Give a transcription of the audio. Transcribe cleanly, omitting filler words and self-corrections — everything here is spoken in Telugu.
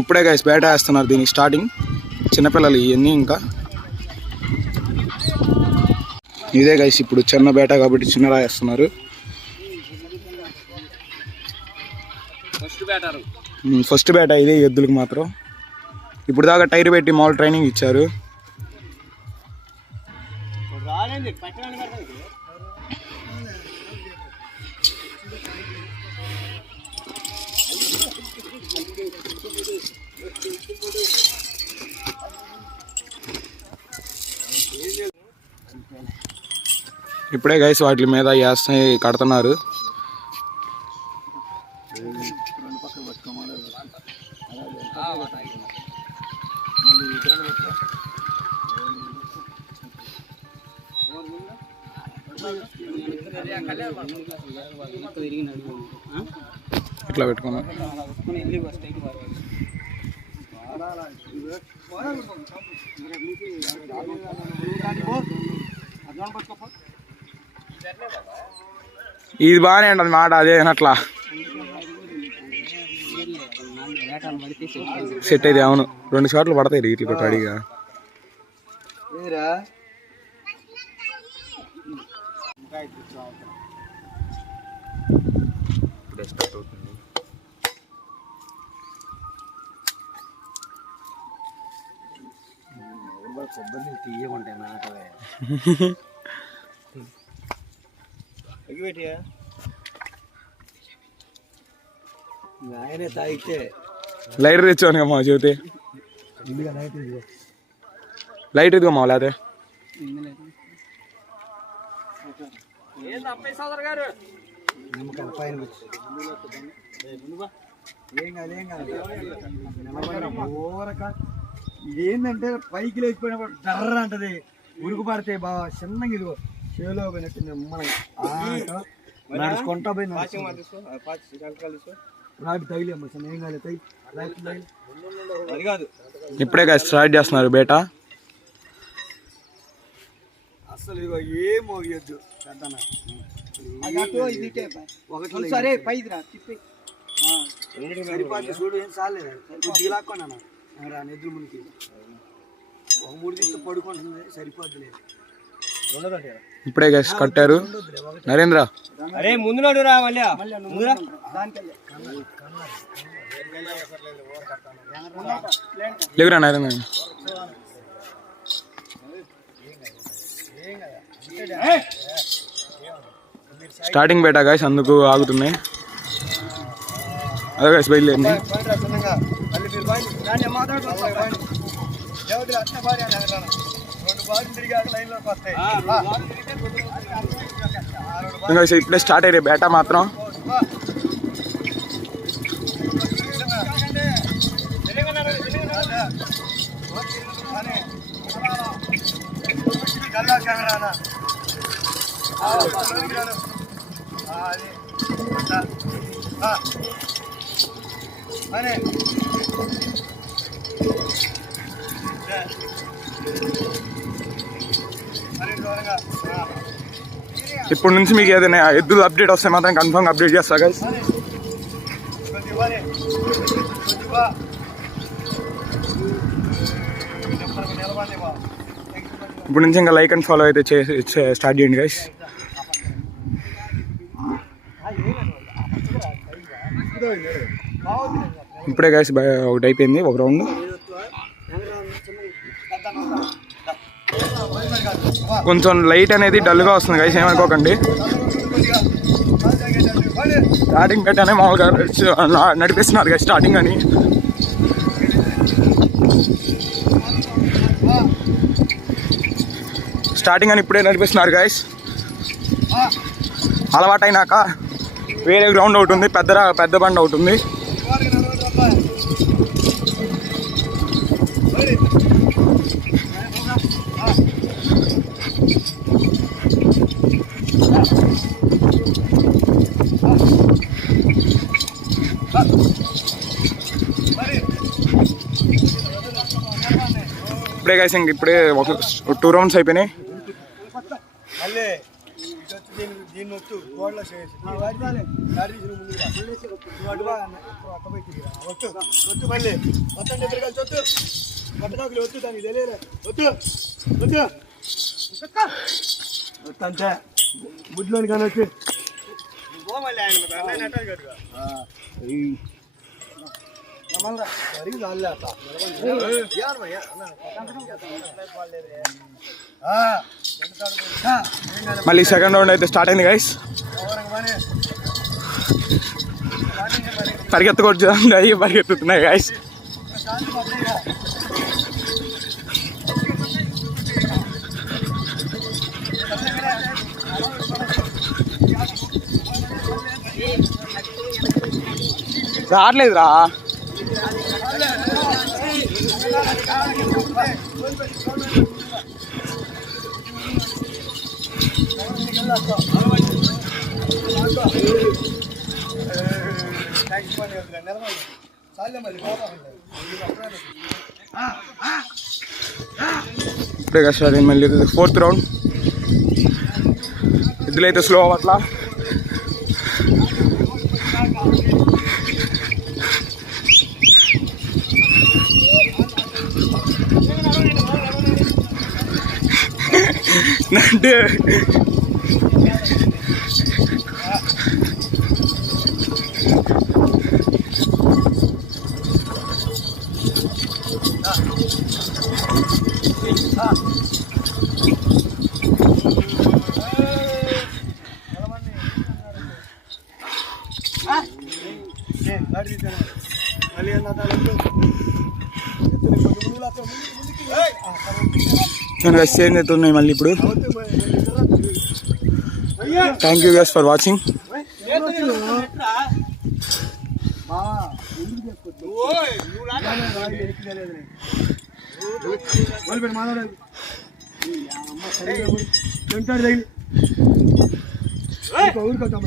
ఇప్పుడే గైస్ బేట వేస్తున్నారు దీనికి స్టార్టింగ్. చిన్నపిల్లలు ఇవన్నీ ఇంకా ఇదే గైస్ ఇప్పుడు చిన్న బేట కాబట్టి చిన్నలా వేస్తున్నారు. ఫస్ట్ బేట ఇదే ఎద్దులకు మాత్రం. ఇప్పుడు దాకా టైర్ పెట్టి మామూలు ట్రైనింగ్ ఇచ్చారు. ఇప్పుడే గైస్ వాటి మీద వేస్తాయి కడుతున్నారు. ఇట్లా పెట్టుకున్నా ఇది బాగానే ఉంటుంది మాట. అదే అట్లా సెట్ అయితే అవును 2 షాట్లు పడతాయి ఇట్లా అడిగా. కొబ్బరి తీయకుంటాయి నాటవే ఆయనే తాగితే లైటర్ తెచ్చాను కమ్మా జ్యోతి. లైట్ ఇదిగమ్మా లేదే ఇదేంటంటే పైకి లేచిపోయినప్పుడు డర్ర అంటది, ఉరుకు పడితే బాగా చిన్నగా ఇదిగో చేలో పోయినట్టు నడుచుకుంటా పోయి నాకు తగిలేమ్మా చిన్న ఏం కాలేదు అది కాదు. ఇప్పుడే స్టార్ట్ చేస్తున్నారు బేట. అసలు ఇదిగో ఏం మోగద్దు సరిపోద్ది చూడు. ఏం చాలేదు లాక్కున్నా నిద్ర మునికి ఒక 3 దిక్కు పడుకుంటుంది సరిపోద్ది. ఇప్పుడే కట్టారు నరేంద్ర. అరే ముందు రా మళ్ళీ లేవురా నరేంద్ర. స్టార్టింగ్ బేటా గాయస్ అందుకు ఆగుతున్నాయి. అదే గాయస్ బయలుదేరింది. ఇప్పుడే స్టార్ట్ అయ్యాయి బేటా మాత్రం. ఇప్పటి నుంచి మీకు ఏదైనా ఎద్దులు అప్డేట్ వస్తే మాత్రం కన్ఫర్మ్ అప్డేట్ చేస్తా గైస్. ఇప్పుడు నుంచి ఇంకా లైక్ అండ్ ఫాలో అయితే స్టార్ట్ చేయండి గైస్. ఇప్పుడే గైస్ ఒకటి అయిపోయింది ఒక రౌండ్. కొంచెం లైట్ అనేది డల్గా వస్తుంది గైస్ ఏమనుకోకండి. స్టార్టింగ్ పెట్టానే మామూలుగా నడిపిస్తున్నారు గైస్ స్టార్టింగ్ అని. స్టార్టింగ్ అని ఇప్పుడే నడిపిస్తున్నారు గైస్. అలవాటైనాక వేరే గ్రౌండ్ ఒకటి ఉంది, పెద్ద బండి ఒకటి ఉంది. ఇప్పుడే గైస్ ఇప్పుడే ఒక 2 రౌండ్స్ అయిపోయినాయి. దీన్ని వస్తు గోడలో చేసి గాడి తీసిన ముందుగా అటుగా అట్టపోయి తిరిగిరా వద్దు వద్దు మళ్ళీ మొత్తం దగ్గర కలిసి వద్దు పట్టకాకులు వద్దు దానికి తెలియలే వద్దు వద్దు వద్దు అంతే ముడ్లోని కానీ వచ్చి మళ్ళీ సెకండ్ రౌండ్ అయితే స్టార్ట్ అయింది గైస్. పరిగెత్తుతున్నాయి గైస్. రావట్లేదురా. ఇప్పుడే స్టార్ట్ అయింది మళ్ళీ ఫోర్త్ రౌండ్. ఎద్దులైతే స్లో అవ్వట్లా. అంటే నేను చేంజ్ అవుతున్నాయి మళ్ళీ ఇప్పుడు. Thank you guys for watching. ఊరుకోతాం